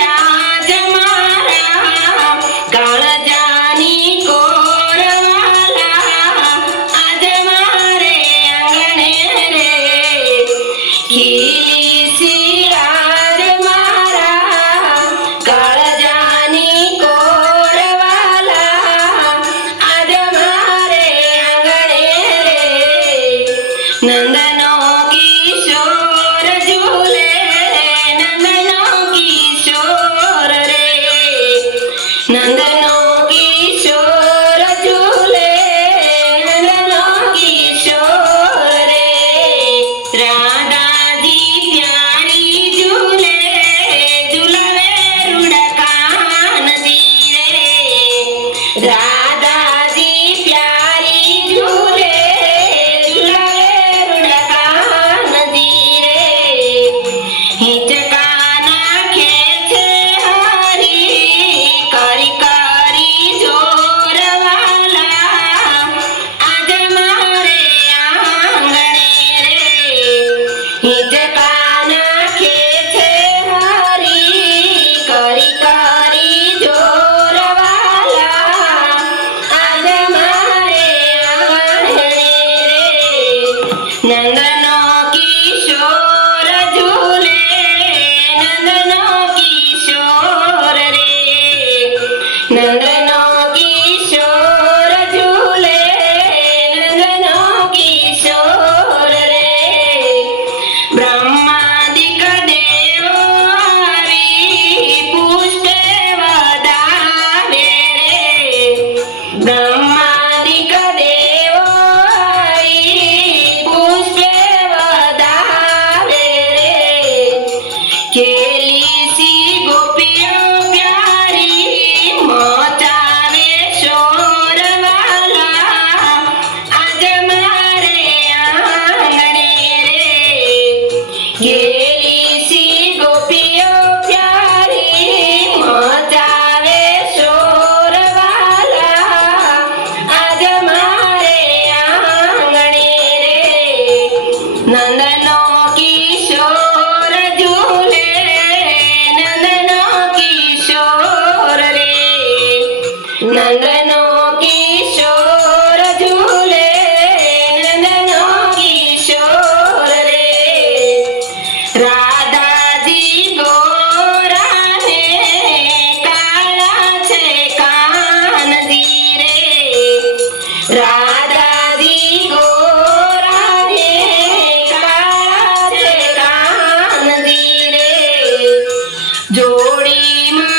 આજ મારા કાળજાની કોરવાલા આજ મારે આંગણે રે ખીલી સી આજ મારા કાળજાની કોરવાલા આજ મારે આંગણે રે નંદનો કિશોર ઝૂલે નંદનો કિશોર રે નંદનો કિશોર ઝૂલે નંદનો કિશોર રે રાધાજી પ્યારી ઝૂલે ઝૂલાવે રૂડકાનજી રે રાધાજી પ્યારી ઝૂલે ઝૂલાવે રૂડકાનજી રે હિંચકા નાખે છે હરી કરી કરી જોરવાલા આજ મારે આંગણે રે હિંચકા નાખે છે હરી કરી કરી જોરવાલા આજ મારે આંગણે રે નંદનો કિશોર ઝૂલે નંદનો કિશોર રે નંદનો કિશોર ઝૂલે નંદનો કિશોર રે બ્રહ્માદિક દેવો હરી પુષ્પે વધાવે રે બ્રહ્માદિક દેવો હરી પુષ્પે વધાવે રે ખેલી સી ગોપીઓ પ્યારી મચાવે શોરવાલા આજ મારે આંગણે રે ખેલી સી ગોપીઓ પ્યારી મચાવે શોરવાલા આજ મારે આંગણે રે નંદનો કિશોર ઝૂલે નંદનો કિશોર રે નંદનો કિશોર ઝૂલે નંદનો કિશોર રે રાધાજી ગોરાને કાળા છે કાનજી રે રાધાજી ગોરાને કાળા છે કાનજી રે જોડીમાં